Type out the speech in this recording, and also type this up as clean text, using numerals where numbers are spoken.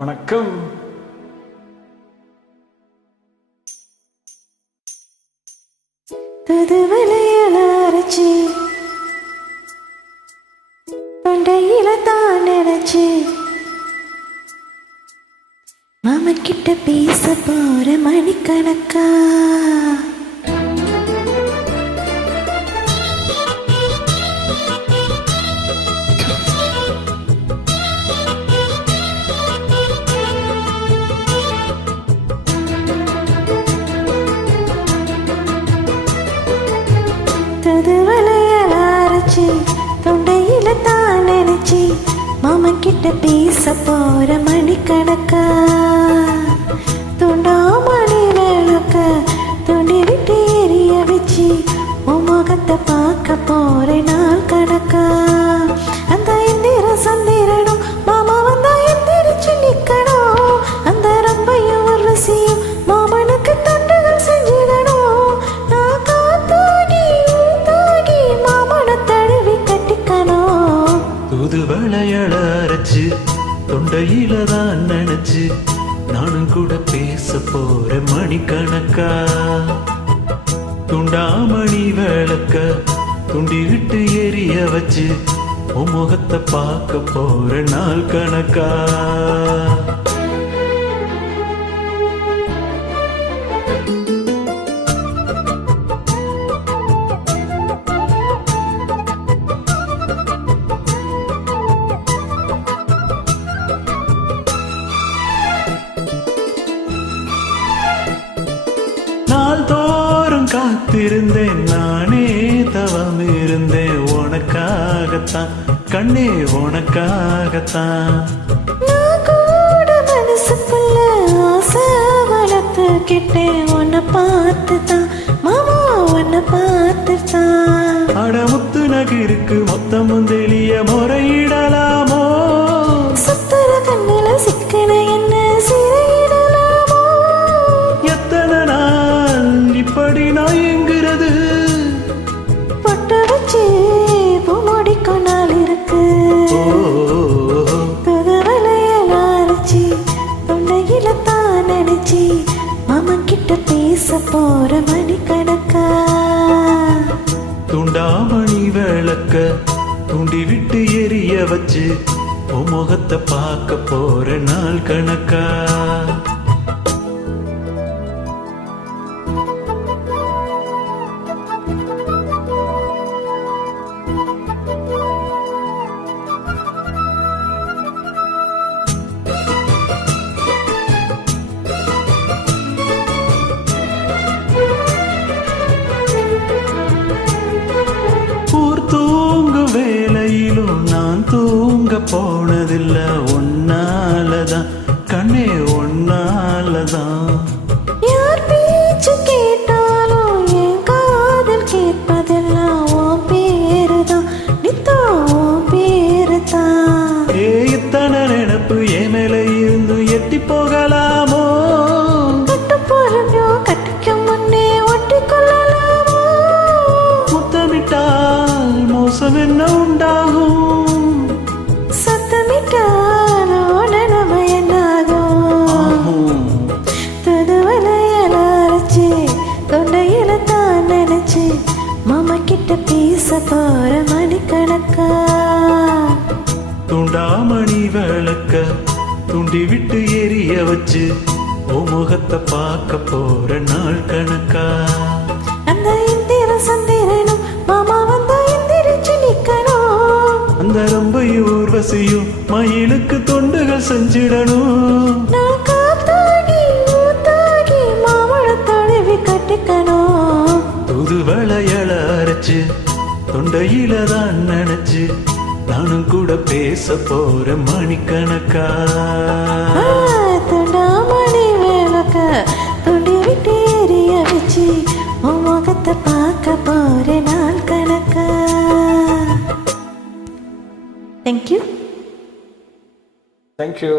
வணக்கம். துதுவலையலாரச்சி தொண்டையில தான் நினைச்சு மாமா கிட்ட பேச போற மணிக்கணக்கா. துதுவலையலாரச்சி தொண்டையில தான் நினைச்சு மாமா கிட்ட பேச போற மணிக்கணக்கா. துண்டாமணி விளக்க துண்டி விட்டு எரிய வச்சு உன் முகத்தை பார்க்க போற நாள் கணக்கா. அந்த இந்திர சந்திரனும் மாமா வந்தா எந்திரிச்சு நிக்கணும். அந்த ரம்பையும் ருசியும் மாமனுக்கு தொண்டுகள் செஞ்சிடணும். நான் காத்தாகி ஊத்தாகி மாமனை தழுவி கட்டிக்கணும். தூதுவளையலாரச்சு தொண்டையில தான் நினைச்சு நானும் கூட பேச போற மணிக்கணக்கா. துண்டாமணி விளக்க துண்டி விட்டு எரிய வச்சு உன் முகத்தை பார்க்க போற நாள் கணக்கா. நாள்தோறும் காத்திருந்தேன் நானே தவம் இருந்தேன் உனக்காகத்தான் கண்ணே உனக்காகத்தான். நான் கூட மனசுக்குள்ள ஆசை வளர்த்துக்கிட்டேன் உன்னை பார்த்துதான் மாமா உன்னை பார்த்துதான். அடமுத்து நகிருக்கு மொத்தமும் தெளிய முறையிடலாமோ? சுத்தர கண்ணில சிக்கன என்ன சிறையிடலாமோ? எத்தனை நாள் இப்படி நான் எங்கிறது? பொட்டு வச்சு பூ முடிக்கும் நாள் இருக்கு. துதுவளையலாரச்சி தொண்டையில தான் நினைச்சி மாமா கிட்ட பேச போற மணிக்கணக்கா. துண்டாமணி விளக்க துண்டி விட்டு எரிய வச்சு உன் முகத்தை பார்க்க போற நாள் கணக்கா. ஊர் தூங்கும் வேளையிலும் நான் தூங்க போனதில்ல ஒன்னாலதான் கண்ணே ஒன்னாலதான். யார் பேச்சு கேட்டாலும் என் காதல் கேட்பதெல்லாம் உன் பேருதான் நித்தம் உன் பேருதான். இத்தனை நினப்பு என் மேல இருந்து எட்டி போகலாமோ? கட்டு பொருளோ கட்டிக்கும் முன்னே ஒட்டிக் கொள்ளலாமோ? முத்தமிட்டால் மோசம் என்ன உண்டாகும்? சத்தமிட்டால் உடனே என்னாகும்? துதுவளையலாரச்சி தொண்டையில தான் நினைச்சு மாமா கிட்ட பேச போற மணிக்கணக்கா. துண்டாமணி விளக்க துண்டி விட்டு எரிய வச்சு உன் முகத்தை பார்க்க போற நாள் கணக்கா. அந்த இந்திர சந்திரனும் மாமா வந்தா எந்திரிச்சு நிக்கணும். அந்த ரம்பையும் ஊர்வசியும் மயிலுக்கு தொண்டுகள் செஞ்சிடணும். நான் காத்தாகி ஊத்தாகி மாமனை தழுவி கட்டிக்கணும். தூதுவளையலாரச்சு தொண்டையில தான் நினைச்சு நானும் கூட பேச போற மணிக்கணக்கா. துண்டாமணி விளக்க துண்டி விட்டு எரிய வச்சு உன் முகத்தை பார்க்க போற நாள் கணக்கா. Thank you. தேங்க்யூ.